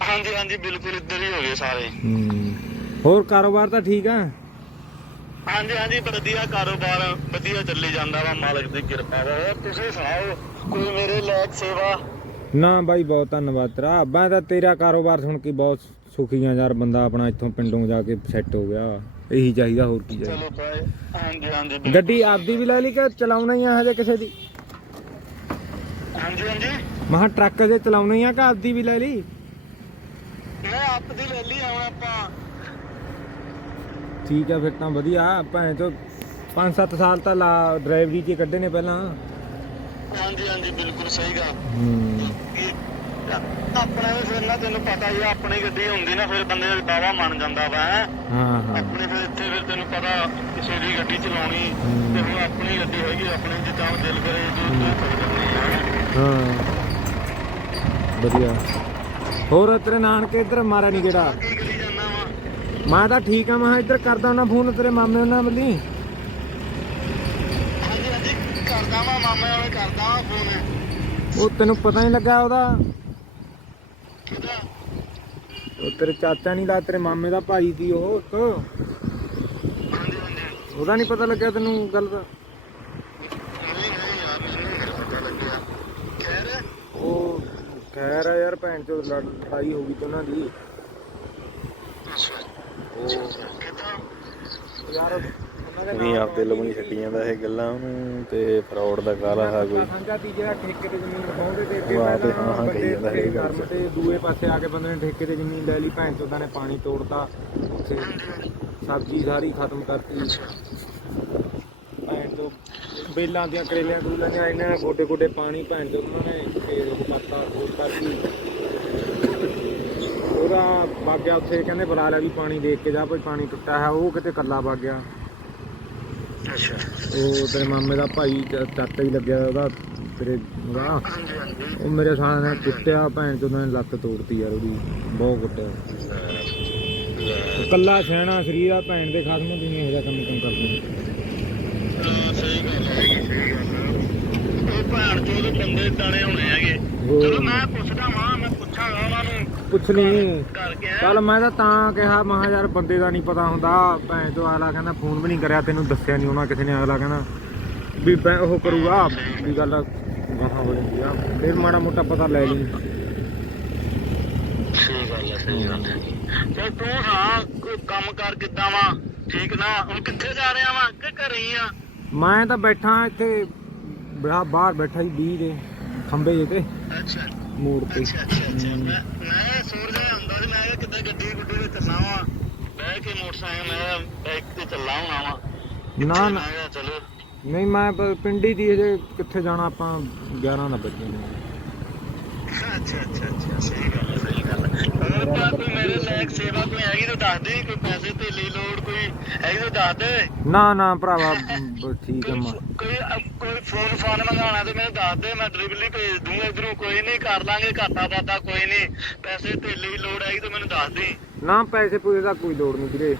ਹਾਂਜੀ ਹਾਂਜੀ ਬਿਲਕੁਲ ਇੱਧਰ ਹੀ ਹੋ ਗਏ ਸਾਰੇ। ਹੂੰ। ਹੋਰ ਕਾਰੋਬਾਰ ਤਾਂ ਠੀਕ ਆ? ਹਾਂਜੀ ਹਾਂਜੀ ਵਧੀਆ ਕਾਰੋਬਾਰ ਵਧੀਆ ਚੱਲੀ ਜਾਂਦਾ ਵਾ ਮਾਲਕ ਦੀ ਕਿਰਪਾ ਵਾ ਹੋਰ ਤੁਸੀਂ ਸੁਣਾਓ ਕੋਈ ਮੇਰੇ ਲਾਇਕ ਸੇਵਾ? ਨਾ ਬਾਈ ਬਹੁਤ ਧੰਨਵਾਦ ਤੇਰਾ। ਮੈਂ ਤਾਂ ਤੇਰਾ ਕਾਰੋਬਾਰ ਸੁਣ ਕੇ ਬਹੁਤ ਸੁਖੀ ਆ ਯਾਰ। ਬੰਦਾ ਆਪਣਾ ਇੱਥੋਂ ਪਿੰਡੋਂ ਜਾ ਕੇ ਸੈੱਟ ਹੋ ਗਿਆ। ਇਹੀ ਚਾਹੀਦਾ ਹੋਰ ਕੀ ਚਾਹੀਦਾ? ਚਲੋ ਬਾਏ। ਹਾਂਜੀ ਹਾਂਜੀ ਬਿਲਕੁਲ। ਗੱਡੀ ਆਪਦੀ ਵੀ ਲੈ ਲਈ ਕਿ ਚਲਾਉਣਾ ਹੀ ਆ ਹਜੇ ਕਿਸੇ ਦੀ? ਹਾਂਜੀ ਹਾਂਜੀ। ਮਹਾ ਟਰੱਕ ਜੇ ਚਲਾਉਣਾ ਹੀ ਆ ਕਿ ਆਪਦੀ ਵੀ ਲੈ ਲਈ? ਮੈਂ ਆਪ ਦੀ ਲੈ ਲਈ ਹੁਣ ਆਪਾਂ। ਠੀਕ ਆ ਫਿਰ ਤਾਂ ਵਧੀਆ। ਭੈਣ ਚੋ 5-7 ਸਾਲ ਤਾਂ ਲਾ ਡਰਾਈਵਰੀ 'ਚ ਹੀ ਕੱਢੇ ਨੇ ਪਹਿਲਾਂ। ਹਾਂਜੀ ਹਾਂਜੀ ਬਿਲਕੁਲ ਸਹੀ ਗੱਲ। ਹੂੰ। ਆਪਣੇ ਵੀ ਫਿਰ ਨਾ ਤੈਨੂੰ ਪਤਾ ਹੀ ਆ ਆਪਣੀ ਗੱਡੀ ਹੁੰਦੀ ਨਾ ਫਿਰ ਬੰਦੇ ਦਾ ਬਾਵਾ ਮੰਨ ਜਾਂਦਾ ਵਾ ਹੈਂ। ਹਾਂ ਹਾਂ। ਆਪਣੇ ਫਿਰ ਇੱਥੇ ਫਿਰ ਤੈਨੂੰ ਪਤਾ ਕਿਸੇ ਦੀ ਗੱਡੀ ਚਲਾਉਣੀ। ਤੇ ਹੁਣ ਆਪਣੀ ਗੱਡੀ ਹੈਗੀ ਆਪਣੇ ਜਿੱਦਾਂ ਦਿਲ ਕਰੇ ਜੋ ਕਰ ਜਾਂਦੇ ਹਾਂ। ਵਧੀਆ। ਹੋਰ ਤੇਰੇ ਨਾਨਕੇ ਇੱਧਰ ਮਾਰਿਆ ਨਹੀਂ ਕਿਹੜਾ ਕੀ ਕਰੀ ਜਾਂਦਾ ਵਾ ਮੈਂ ਤਾਂ ਠੀਕ ਆ, ਮੈਂ ਕਿਹਾ ਇੱਧਰ ਕਰਦਾ ਉਹਨਾਂ ਫੋਨ ਤੇਰੇ ਮਾਮੇ ਉਹਨਾਂ ਵੱਲੀ। ਹਾਂਜੀ ਹਾਂਜੀ ਕਰਦਾ ਵਾ ਮਾਮੇ ਵਾਲੇ ਕਰਦਾ ਵਾ ਫੋਨ ਉਹ ਤੈਨੂੰ ਪਤਾ ਨਹੀਂ ਲੱਗਾ ਉਹਦਾ। ਉਹ ਤੇਰੇ ਚਾਚਾ ਨਹੀਂ ਦਾ, ਤੇਰੇ ਮਾਮੇ ਦਾ ਭਾਈ ਸੀ ਉਹ ਉਹਦਾ ਨਹੀਂ ਪਤਾ ਲੱਗਿਆ ਤੈਨੂੰ ਗੱਲ ਦਾ ਨਹੀਂ ਨਹੀਂ ਯਾਰ ਮੈਨੂੰ ਨਹੀਂ ਪਤਾ ਲੱਗਿਆ ਖੈਰ ਉਹ ਖੈਰ ਆ ਯਾਰ ਭੈਣ ਚੋ ਲੜ- ਲੜਾਈ ਹੋ ਗਈ ਤੇ ਉਹਨਾਂ ਦੀ। ਅੱਛਾ ਉਹ ਕਿਦਾਂ ਯਾਰ ਉਹਨਾਂ ਦੇ ਨਹੀਂ ਨਹੀਂ ਛੱਡੀ ਜਾਂਦਾ ਇਹ ਗੱਲਾਂ ਉਹਨੂੰ ਤੇ ਫਰਾਡ ਦਾ ਕਾਲਾ ਹੈ ਕੋਈ। ਸਾਂਝਾ ਤੀ ਜਿਹੜਾ ਠੇਕੇ ਤੇ ਜ਼ਮੀਨ ਖੋਹਦੇ ਤੇ ਅੱਗੇ ਆਪ ਹੀ ਪਹਿਲਾਂ ਹਾਂ ਹਾਂ ਕਹੀ ਜਾਂਦਾ ਇਹ ਗੱਲ ਤੇ ਦੂਏ ਪਾਸੇ ਆ ਕੇ ਬੰਦੇ ਨੇ ਠੇਕੇ ਤੇ ਜ਼ਮੀਨ ਲੈ ਲਈ ਭੈਣ ਚੋਦਾਂ ਨੇ ਪਾਣੀ ਤੋੜਤਾ ਉੱਥੇ ਸਬਜ਼ੀ ਸਾਰੀ ਖਤਮ ਕਰਤੀ। ਭੈਣ ਤੋਂ ਬੇਲਾਂ ਦੀਆਂ ਕਰੇਲਿਆਂ ਕਰੂਲਿਆਂ ਦੀਆਂ ਇਹਨਾਂ ਨੇ ਗੋਡੇ ਗੋਡੇ ਪਾਣੀ ਭੈਣ ਚੋਦ ਉਹਨਾਂ ਨੇ ਫੇਰ ਉਹ ਕਰਤਾ ਹੋਰ ਕਰਤੀ ਉਹਦਾ ਵਗ ਗਿਆ ਉੱਥੇ ਕਹਿੰਦੇ ਬੁਲਾ ਲਿਆ ਵੀ ਪਾਣੀ ਦੇਖ ਕੇ ਜਾ ਕੋਈ ਪਾਣੀ ਟੁੱਟਾ ਹੈ ਉਹ ਕਿਤੇ ਕੱਲਾ ਵਗ ਗਿਆ ਅੱਛਾ। ਉਹ ਤੇਰੇ ਮਾਮੇ ਦਾ ਭਾਈ ਚ- ਚਾਚਾ ਹੀ ਲੱਗਿਆ ਉਹਦਾ ਤੇਰੇ ਹਾਂਜੀ ਉਹ ਮੇਰੇ ਸਾਹ ਨਾਲ ਕੁੱਟਿਆ ਭੈਣ ਚੋਦ ਨੇ ਲੱਤ ਤੋੜਤੀ ਯਾਰ ਉਹਦੀ ਬਹੁਤ ਕੁੱਟਿਆ। ਕੱਲਾ ਸਿਆਣਾ ਸਰੀਰ ਆ ਭੈਣ ਦੇ ਖਾਸ ਨੂੰ ਵੀ ਨਹੀਂ ਇਹੋ ਜਿਹਾ ਕੰਮ ਕੰਮ ਕਰਦੇ। ਸਹੀ ਗੱਲ ਹੈ ਸਹੀ ਗੱਲ ਹੈ ਉਹ ਭੈਣ ਚੋਦ ਬੰਦੇ ਟਾਣੇ ਹੋਣੇ ਹੈਗੇ ਹੋਰ। ਚਲੋ ਮੈਂ ਪੁੱਛਦਾ ਵਾਂ ਮੈਂ ਪੁੱਛਾਂਗਾ ਉਹਨਾਂ ਨੂੰ ਪੁੱਛ ਲਈ ਕਰਕੇ ਹੈਂ। ਚੱਲ ਮੈਂ ਤਾਂ ਤਾਂ ਕਿਹਾ ਮਹਾ ਯਾਰ ਬੰਦੇ ਦਾ ਨਹੀਂ ਪਤਾ ਹੁੰਦਾ। ਭੈਣ ਤੋਂ ਅਗਲਾ ਕਹਿੰਦਾ ਫੋਨ ਵੀ ਨਹੀਂ ਕਰਿਆ ਤੈਨੂੰ ਦੱਸਿਆ ਨਹੀਂ ਉਹਨਾਂ ਕਿਸੇ ਨੇ। ਅਗਲਾ ਕਹਿੰਦਾ ਵੀ ਉਹ ਕਰੂਗਾ ਵੀ ਗੱਲ ਗਾਹਾਂ ਹੋ ਜਾਂਦੀ ਆ। ਫਿਰ ਮਾੜਾ ਮੋਟਾ ਪਤਾ ਲੈ ਲਈ। ਸਹੀ ਗੱਲ ਹੈ ਸਹੀ ਗੱਲ ਹੈ ਚਲ ਤੂੰ ਹਾਂ ਕੋਈ ਕੰਮ ਕਰ ਕਿੱਦਾਂ ਵਾ? ਠੀਕ ਨਾ? ਹੁਣ ਕਿੱਥੇ ਜਾ ਰਿਹਾ ਵਾ? ਕਿ ਘਰੇ ਹੀ ਆ? ਮੈਂ ਤਾਂ ਬੈਠਾ ਇੱਥੇ ਬੜਾ ਬਾਹਰ ਬੈਠਾ ਸੀ 20 ਦੇ ਖੰਬੇ ਜੇ ਤੇ। ਅੱਛਾ। ਮੋੜ ਤੇ। ਅੱਛਾ ਅੱਛਾ ਮੈਂ ਮੈਂ ਸੂਰਜ ਆਉਂਦਾ ਸੀ ਮੈਂ ਕਿਹਾ ਕਿੱਦਾਂ ਗੱਡੀ ਗੁੱਡੀ ਤੇ ਚੱਲਣਾ ਵਾ। ਬਹਿ ਕੇ ਮੋਟਰਸਾਈਕਲ ਮੈਂ ਬਾਈਕ ਤੇ ਚੱਲਾ ਹੋਣਾ ਵਾ ਨਾ ਨਾ। ਚਲੋ। ਨਹੀਂ ਮੈਂ ਪਿੰਡੀ ਦੀ ਹਜੇ ਕਿੱਥੇ ਜਾਣਾ ਆਪਾਂ 11 ਦਾ ਬੱਜੇ ਨੇ ਅੱਛਾ ਅੱਛਾ ਅੱਛਾ ਸਹੀ ਗੱਲ ਹੈ ਗੱਲ ਹੈ ਹੋਰ ਭਾ ਕੋਈ ਮੇਰੇ ਲਾਇਕ ਸੇਵਾ ਕੋਈ ਹੈਗੀ ਤਾਂ ਦੱਸ ਦੇ ਕੋਈ ਪੈਸੇ ਤੇ ਲਈ ਲੋੜ ਕੋਈ ਹੈਗੀ ਤਾਂ ਦੱਸ ਦੇ। ਨਾ ਨਾ ਭਰਾਵਾ ਬ- ਠੀਕ ਹੈ ਮਾ। ਕੋਈ ਕੋਈ ਫੋਨ ਫਾਨ ਮੰਗਾਉਣਾ ਤੇ ਮੈਨੂੰ ਦੱਸ ਦੇ ਮੈਂ ਡਿਲੀਵਰੀ ਭੇਜ ਦੂੰਗਾ ਇਧਰੋਂ ਕੋਈ ਨਹੀਂ ਕਰ ਲਾਂਗੇ ਘਾਟਾ ਬਾਟਾ ਕੋਈ ਨਹੀਂ। ਪੈਸੇ ਤੇ ਲਈ ਲੋੜ ਹੈਗੀ ਤਾਂ ਮੈਨੂੰ ਦੱਸ ਦੇ। ਨਾ ਪੈਸੇ ਪੂਸੇ ਦਾ ਕੋਈ ਲੋੜ ਨਹੀਂ ਵੀਰੇ।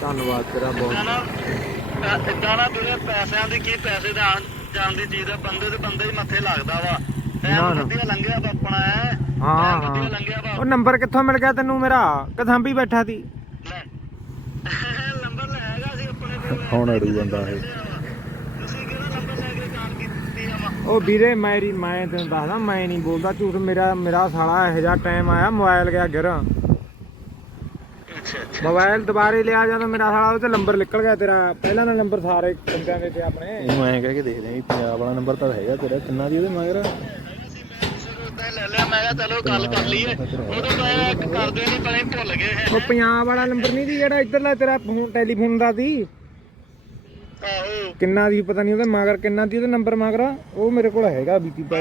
ਧੰਨਵਾਦ ਤੇਰਾ ਬਹੁਤ। ਇਦਾਂ ਨਾ ਇਦਾਂ ਨਾ ਵੀਰੇ ਪੈਸਿਆਂ ਦੀ ਕੀ ਪੈਸੇ ਦਾ ਆਉਣ ਜਾਣ ਦੀ ਚੀਜ਼ ਆ ਬੰਦੇ ਤੇ ਬੰਦੇ ਹੀ ਮੱਥੇ ਲੱਗਦਾ ਵਾ। ਨਾ, ਨਾ। ਲੰਘਿਆ ਵਾ ਆਪਣਾ ਹੈ? ਹਾਂ ਹਾਂ। ਉਹ ਨੰਬਰ ਕਿੱਥੋਂ ਮਿਲ ਗਿਆ ਤੈਨੂੰ ਮੇਰਾ? ਕਥੰਬੀ ਬੈਠਾ ਸੀ। ਲੈ। ਨੰਬਰ ਲੈ ਹੈਗਾ ਸੀ ਆਪਣੇ ਕੋਲ। ਕੌਣ ਅੜੂ ਬੰਦਾ ਇਹ। ਤੁਸੀਂ ਕਿਹੜਾ ਨੰਬਰ ਲੈ ਕੇ ਕਾਲ ਕੀਤੀ ਆ ਵਾ? ਉਹ ਵੀਰੇ ਮੇਰੀ ਮੈਂ ਤੈਨੂੰ ਦੱਸਦਾ ਮੈਂ ਨਹੀਂ ਬੋਲਦਾ ਝੂਠ ਮੇਰਾ ਮੇਰਾ ਸਾਲਾ ਇਹੋ ਜਿਹਾ ਟਾਈਮ ਆਇਆ ਮੋਬਾਈਲ ਗਿਆ ਗਿਰ ਅੱਛਾ ਅੱਛਾ। ਮੋਬਾਈਲ ਦੁਬਾਰੇ ਲਿਆ ਜਦੋਂ ਮੇਰਾ ਸਾਲਾ ਉਹ ਤੇ ਨੰਬਰ ਨਿਕਲ ਗਿਆ ਤੇਰਾ। ਪਹਿਲਾਂ ਦਾ ਨੰਬਰ ਸਾਰੇ ਬੰਦਿਆਂ ਦੇ ਤੇ ਆਪਣੇ। ਇਹਨੂੰ ਐਂ ਕਹਿ ਕੇ ਦੇਖਦੇ ਆਂ ਵੀ ਪੰਜਾਬ ਵਾਲਾ ਨੰਬਰ ਤਾਂ ਹੈਗਾ ਤੇਰਾ ਕਿੰਨਾ ਦੀ ਉਹਦੇ ਮਗਰ? ਉਦਾਂ ਹੀ ਲੈ ਲਿਆ ਮੈਂ ਕਿਹਾ ਚਲੋ ਗੱਲ ਕਰ ਲਈਏ। ਉਦੋਂ ਤਾਂ ਕਰਦੇ ਨਹੀਂ ਪਤਾ ਨੀ ਭੁੱਲ ਗਏ ਹੈ ਉਹ ਪੰਜਾਬ ਵਾਲਾ ਨੰਬਰ ਨਹੀਂ ਦੀ ਜਿਹੜਾ ਇੱਧਰਲਾ ਤੇਰਾ ਫੋਨ ਟੈਲੀਫੋਨ ਦਾ ਸੀ? ਆਹੋ। ਕਿੰਨਾ ਦੀ ਪਤਾ ਨਹੀਂ ਉਹਦੇ ਮਗਰ ਕਿੰਨਾ ਦੀ ਉਹਦੇ ਨੰਬਰ ਮਗਰ? ਉਹ ਮੇਰੇ ਕੋਲ ਹੈਗਾ ਬੀਪੀ ਪਾ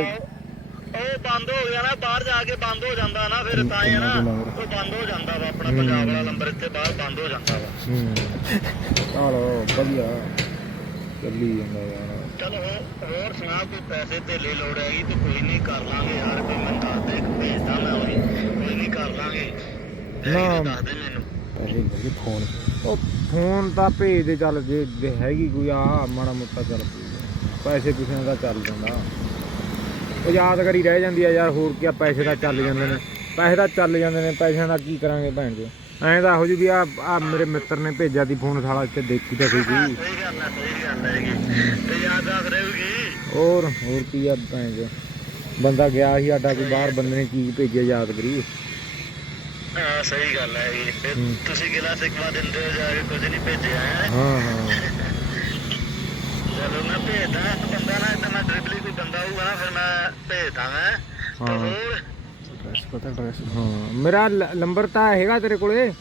ਉਹ ਬੰਦ ਹੋ ਗਿਆ ਨਾ ਬਾਹਰ ਜਾ ਕੇ ਬੰਦ ਹੋ ਜਾਂਦਾ ਨਾ ਫਿਰ ਤਾਂ ਹੀ ਹੈ ਨਾ ਉਹ ਬੰਦ ਹੋ ਜਾਂਦਾ ਵਾ ਆਪਣਾ ਪੰਜਾਬ ਵਾਲਾ ਨੰਬਰ ਇੱਥੇ ਬਾਹਰ ਬੰਦ ਹੋ ਜਾਂਦਾ ਵਾ। ਹੂੰ। ਚਲੋ ਵਧੀਆ। ਚੱਲੀ ਜਾਂਦਾ ਯਾਰ। ਚਲ ਹੋਰ ਸੁਣਾ ਕੋਈ ਪੈਸੇ ਤੇ ਲੈ ਲੋੜ ਹੈਗੀ ਤੇ ਕੋਈ ਨਹੀਂ ਕਰ ਲਾਂਗੇ। ਯਾਰ ਕੋਈ ਮੈਂ ਦੱਸ ਦੇ ਭੇਜਦਾ ਮੈਂ ਉਹੀ। ਕੋਈ ਨਹੀਂ ਕਰ ਲਾਂਗੇ। ਨਾ। ਦੱਸ ਦੇ ਮੈਨੂੰ। ਪੈਸੇ ਫੋਨ। ਉਹ ਫੋਨ ਤਾਂ ਭੇਜ ਦੇ ਚੱਲ ਜੇ ਜੇ ਹੈਗੀ ਕੋਈ ਆ ਮਾੜਾ ਮੋਟਾ ਚੱਲ ਪਊਗਾ। ਪੈਸੇ ਪੂਸਿਆਂ ਦਾ ਚੱਲ ਜਾਂਦਾ। ਉਹ ਯਾਦਗਾਰੀ ਰਹਿ ਜਾਂਦੀ ਆ ਯਾਰ ਹੋਰ ਕੀ ਆ ਪੈਸੇ ਤਾਂ ਚੱਲ ਜਾਂਦੇ ਨੇ। ਪੈਸੇ ਤਾਂ ਚੱਲ ਜਾਂਦੇ ਨੇ ਪੈਸਿਆਂ ਦਾ ਕੀ ਕਰਾਂਗੇ ਭੈਣ ਜੀ? ਐਂ ਤਾਂ ਇਹੋ ਜੀ ਵੀ ਆ ਆ ਮੇਰੇ ਮਿੱਤਰ ਨੇ ਭੇਜਿਆ ਦੀ ਫੋਨ ਸਾਲਾ ਇੱਥੇ ਦੇਖੀ ਤਾਂ ਸਹੀ ਹਾਂ, ਸੀ ਸਹੀ ਗੱਲ ਹੈ ਸਹੀ ਗੱਲ ਹੈਗੀ ਤੇ ਯਾਦ ਰੱਖ ਰਹੂਗੀ ਹੋਰ ਹੋਰ ਕੀ ਆ ਭੈਣ ਜੀ। ਬੰਦਾ ਗਿਆ ਸੀ ਸਾਡਾ ਕੋਈ ਬਾਹਰ ਬੰਦੇ ਨੇ ਚੀਜ਼ ਭੇਜਿਆ ਯਾਦ ਕਰੀ ਹਾਂ ਸਹੀ ਗੱਲ ਹੈਗੀ ਫਿਰ ਹੂੰ। ਤੁਸੀਂ ਗਿਲਾ ਸਿਕਵਾ ਦਿੰਦੇ ਹੋ ਜਾ ਕੇ ਕੁਝ ਨਹੀਂ ਭੇਜਿਆ ਹੈ? ਹਾਂ ਹਾਂ। ਚਲੋ ਮੈਂ ਭੇਜਦਾ ਬੰਦਾ ਨਾ ਇੱਥੇ ਮੈਂ ਡਰਿਬਲੀ ਕੋਈ ਬੰਦਾ ਹੋਊਗਾ ਨਾ ਫਿਰ ਮੈਂ ਭੇਜਦਾ ਮੈਂ। ਤੇ ਹਾਂ। ਪਤਾ ਐਡਰੈਸ ਹਾਂ ਮੇਰਾ ਨੰਬਰ ਤਾਂ ਹੈਗਾ ਤੇਰੇ ਕੋਲੇ।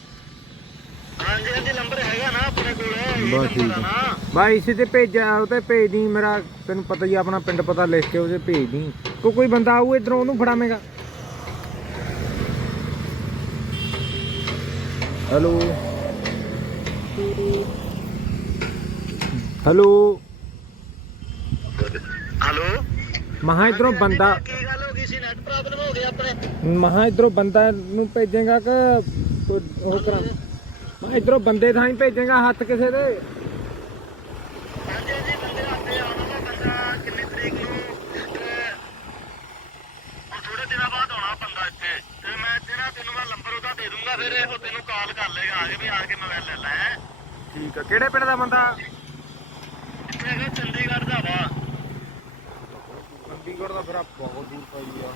ਹਾਂਜੀ ਹਾਂਜੀ ਨੰਬਰ ਹੈਗਾ ਨਾ ਆਪਣੇ ਕੋਲ ਬਸ ਠੀਕ ਹੈ ਬਾਈ ਇਸੇ ਤੇ ਭੇਜਿਆ ਉਹ ਤੇ ਭੇਜ ਦੀ ਮੇਰਾ ਤੈਨੂੰ ਪਤਾ ਹੀ ਆਪਣਾ ਪਿੰਡ ਪਤਾ ਲਿਖ ਕੇ ਉਹਦੇ ਭੇਜ ਦੀ। ਕੋ ਕੋਈ ਬੰਦਾ ਆਊ ਇਧਰੋਂ ਉਹਨੂੰ ਫੜਾਵੇਂਗਾ। ਹੈਲੋ। ਹੈਲੋ। ਹਲੋ। ਮਹਾ ਇਧਰੋਂ ਬੰਦਾ ਕੀ ਗੱਲ ਨੈਟ ਪ੍ਰੋਬਲਮ ਹੋ ਗਈ ਆਪਣੇ। ਮਹਾ ਇਧਰੋਂ ਬੰਦਾ ਨੂੰ ਭੇਜੇਗਾ ਕਿ ਕੋਈ ਉਹ ਕਰਾਂ ਮੈਂ ਇਧਰੋਂ ਬੰਦੇ ਥਾਂ ਹੀ ਭੇਜੇਗਾ ਹੱਥ ਕਿਸੇ ਦੇ? ਹਾਂਜੀ ਹਾਂਜੀ ਬੰਦੇ ਆਉਂਦੇ ਆਉਣਾ ਵਾ ਬੰਦਾ ਕਿੰਨੀ ਤਰੀਕ ਨੂੰ? ਤੇ ਉਹ ਥੋੜੇ ਦਿਨਾਂ ਬਾਅਦ ਆਉਣਾ ਬੰਦਾ ਇੱਥੇ। ਤੇ ਮੈਂ ਜਿਹੜਾ ਤੈਨੂੰ ਮੈਂ ਨੰਬਰ ਉਹਦਾ ਦੇ ਦੂੰਗਾ ਫਿਰ ਉਹ ਤੈਨੂੰ ਕਾਲ ਕਰ ਲੇਗਾ ਆ ਕੇ ਵੀ ਆ ਕੇ ਮੋਬਾਈਲ ਲੈ ਲੈ। ਹੈਂ। ਠੀਕ ਆ। ਕਿਹੜੇ ਪਿੰਡ ਦਾ ਬੰਦਾ ਇੱਥੇ ਹੈਗਾ ਚੰਡੀਗੜ੍ਹ ਦਾ ਵਾ ਚੰਡੀਗੜ੍ਹ ਦਾ ਫਿਰ ਬਹੁਤ ਦੂਰ ਪਈ ਆ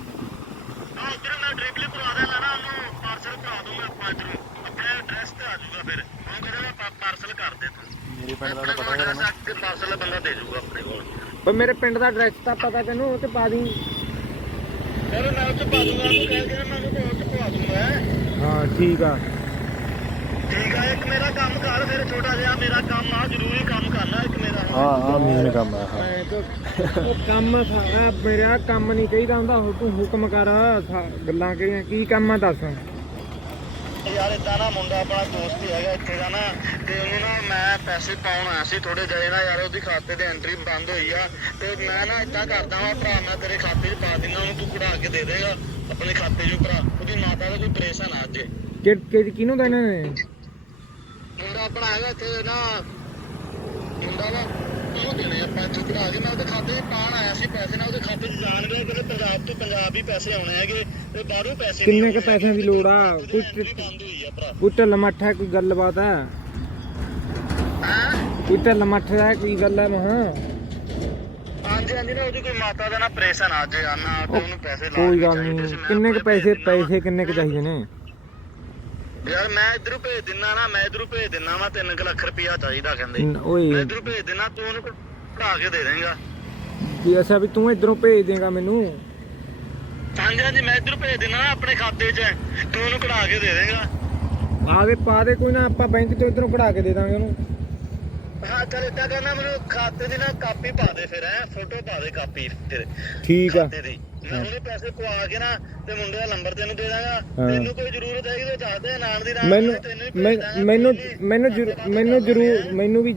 ਆ ਉਧਰ ਮੈਂ ਡ੍ਰਿਬਲ ਕਰਵਾ ਦੇਣਾ ਨਾ ਉਹਨੂੰ ਪਾਰਸਲ ਕਰਾ ਦੂੰਗਾ ਆਪਾਂ ਇੱਧਰੋਂ। ਆਪਣੇ ਐਡਰੈਸ ਤੇ ਆ ਜਾਊਗਾ ਫਿਰ। ਉਹ ਕਹਿੰਦਾ ਪਾਰਸਲ ਕਰ ਦੇ ਤੂੰ ਮੇਰੇ ਪਿੰਡ ਦਾ ਤਾਂ ਪਤਾ ਆ ਕੇ ਪਾਰਸਲ ਬੰਦਾ ਦੇ ਜਾਊਗਾ ਆਪਣੇ ਕੋਲ। ਪਰ ਮੇਰੇ ਪਿੰਡ ਦਾ ਐਡਰੈਸ ਤਾਂ ਪਤਾ ਤੈਨੂੰ ਉਹ ਤੇ ਪਾ ਦੀ। ਚਲੋ ਮੈਂ ਉੱਥੇ ਪਾ ਦੂੰਗਾ ਉਹਨੂੰ ਕਹਿ ਕੇ ਨਾ ਮੈਂ ਉਹਨੂੰ ਉੱਥੇ ਪਵਾ ਦੂੰਗਾ ਹਾਂ ਆ ਠੀਕ ਆ। ਇੱਕ ਮੇਰਾ ਕੰਮ ਕਰ ਫਿਰ ਛੋਟਾ ਜਿਹਾ ਮੇਰਾ ਕੰਮ ਆ ਜ਼ਰੂਰੀ ਕੰਮ ਕਰਨਾ ਇੱਕ ਮੇਰਾ। ਹਾਂ ਹਾਂ ਮੇਨ ਕੰਮ ਆ ਹਾਂ। ਐਂ ਤਾਂ ਉਹ ਕੰਮ ਸਾਰਾ ਮੇਰਾ ਕੰਮ ਨਹੀਂ ਕਹੀਦਾ ਹੁੰਦਾ ਹੁਣ ਤੂੰ ਹੁਕਮ ਕਰ ਸਾ- ਗੱਲਾਂ ਕਿਹੜੀਆਂ ਕੀ ਕੰਮ ਆ ਦੱਸ। ਯਾਰ ਇਦਾਂ ਨਾ ਮੁੰਡਾ ਆਪਣਾ ਦੋਸਤ ਹੀ ਹੈਗਾ ਇੱਥੇ ਦਾ ਨਾ ਤੇ ਉਹਨੂੰ ਨਾ ਮੈਂ ਪੈਸੇ ਪਾਉਣ ਆਇਆ ਸੀ ਥੋੜੇ ਜਿਹੇ ਨਾ ਯਾਰ ਉਹਦੀ ਖਾਤੇ ਤੇ ਐਂਟਰੀ ਬੰਦ ਹੋਈ ਆ। ਤੇ ਮੈਂ ਨਾ ਇਦਾਂ ਕਰਦਾ ਵਾਂ ਭਰਾ ਮੈਂ ਤੇਰੇ ਖਾਤੇ 'ਚ ਪਾ ਦਿੰਦਾ ਉਹਨੂੰ ਤੂੰ ਕਢਾ ਕੇ ਦੇ ਦੇਗਾ ਆਪਣੇ ਖਾਤੇ 'ਚੋਂ ਭਰਾ। ਉਹਦੀ ਮਾਤਾ ਦਾ ਕੋਈ ਆਪਰੇਸ਼ਨ ਆ ਅੱਜ। ਕਿ ਕਿ ਕਿਹਨੂੰ ਦੇਣੇ ਨੇ ਮੁੰਡਾ ਆਪਣਾ ਹੈਗਾ ਇੱਥੇ ਨਾ ਮੁੰਡਾ ਵਾ ਉਹਨੂੰ ਦੇਣੇ ਆਪਾਂ ਇੱਥੋਂ ਕਢਾ ਕੇ ਮੈਂ ਉਹਦੇ ਖਾਤੇ 'ਚ ਪਾਉਣ ਆਇਆ ਸੀ ਪੈਸੇ ਨਾ ਉਹਦੇ ਖਾਤੇ 'ਚ ਜਾਣਗੇ ਕਹਿੰਦੇ ਪੰਜਾਬ ਤੋਂ ਪੰਜਾਬ ਹੀ ਪੈਸੇ ਆਉਣੇ ਹੈਗੇ ਤੇ ਬਾਹਰੋਂ ਪੈਸੇ ਕਿੰਨੇ ਕੁ ਪੈਸਿਆਂ ਦੀ ਲੋੜ ਆ? ਕੋਈ ਬੰਦ ਹੋਈ ਆ ਭਰਾ। ਕੋਈ ਢਿੱਲ ਮੱਠ ਹੈ ਕੋਈ ਗੱਲਬਾਤ ਹੈ? ਕੋਈ ਢਿੱਲ ਮੱਠ ਹੈ ਕੋਈ ਗੱਲ ਹੈ ਮਹਾ? ਹਾਂਜੀ ਹਾਂਜੀ ਨਾ ਉਹਦੀ ਕੋਈ ਮਾਤਾ ਦਾ ਨਾ ਆਪਰੇਸ਼ਨ ਆ ਜੇ ਆ ਨਾ ਤੇ ਉਹਨੂੰ ਪੈਸੇ ਲਾ ਕੋਈ ਗੱਲ ਨਹੀਂ। ਕਿੰਨੇ ਕੁ ਪੈਸੇ ਪੈਸੇ ਕਿੰਨੇ ਕੁ ਚਾਹੀਦੇ ਨੇ। ਯਾਰ ਮੈਂ ਇਧਰੋਂ ਭੇਜ ਦਿੰਨਾ ਨਾ ਮੈਂ ਇਧਰੋਂ ਭੇਜ ਦਿੰਨਾ ਵਾ 3 ਲੱਖ ਰੁਪਇਆ ਚਾਹੀਦਾ ਕਹਿੰਦੇ। ਨ- ਮੈਂ ਓਏ ਇਧਰੋਂ ਭੇਜ ਦਿੰਨਾ ਤੂੰ ਉਹਨੂੰ ਕਢਾ ਕੇ ਦੇ ਦੇਂਗਾ। ਵੀ ਐਸਾ ਵੀ ਤੂੰ ਇਧਰੋਂ ਭੇਜ ਦੇਗਾ ਮੈਨੂੰ? ਹਾਂਜੀ ਹਾਂਜੀ ਮੈਂ ਇਧਰੋਂ ਭੇਜ ਦਿੰਨਾ ਨਾ ਆਪਣੇ ਖਾਤੇ 'ਚ। ਤੂੰ ਉਹਨੂੰ ਕਢਾ ਕੇ ਦੇ ਦੇਂਗਾ। ਆ ਦੇ ਪਾ ਦੇ ਕੋਈ ਨਾ ਆਪਾਂ ਬੈਂਕ ਤੋਂ ਇਧਰੋਂ ਕਢਾ ਕੇ ਦੇ ਦਾਂਗੇ ਉਹਨੂੰ। ਹਾਂ ਚਲ ਇਦਾਂ ਕਰਨਾ ਮੈਨੂੰ ਖਾਤੇ ਦੀ ਨਾ ਕਾਪੀ ਪਾ ਦੇ ਫਿਰ ਐ ਫੋਟੋ ਪਾ ਦੇ ਕਾਪੀ ਫਿਰ ਠੀਕ ਆ। ਖਾਤੇ ਦੀ। ਮੈਂ ਉਹਨੇ ਪੈਸੇ ਪਵਾ ਕੇ ਨਾ ਤੇ ਮੁੰਡੇ ਦਾ ਨੰਬਰ ਤੈਨੂੰ ਦੇ ਦਾਂਗਾ। ਤੈਨੂੰ ਕੋਈ ਜ਼ਰੂਰਤ ਹੈਗੀ ਤਾਂ ਦੱਸ ਦੇ ਨਾਲ ਦੀ ਨਾਲ ਮੈਨੂੰ ਤੈਨੂੰ ਹੀ ਭੇਜ ਮੈਂ- ਦਾਂਗਾ, ਮੈਨੂੰ। ਮੈਨੂੰ ਜ਼ਰੂ- ਮੈਨੂੰ। ਜ਼ਰੂਰ ਮੈਨੂੰ ਵੀ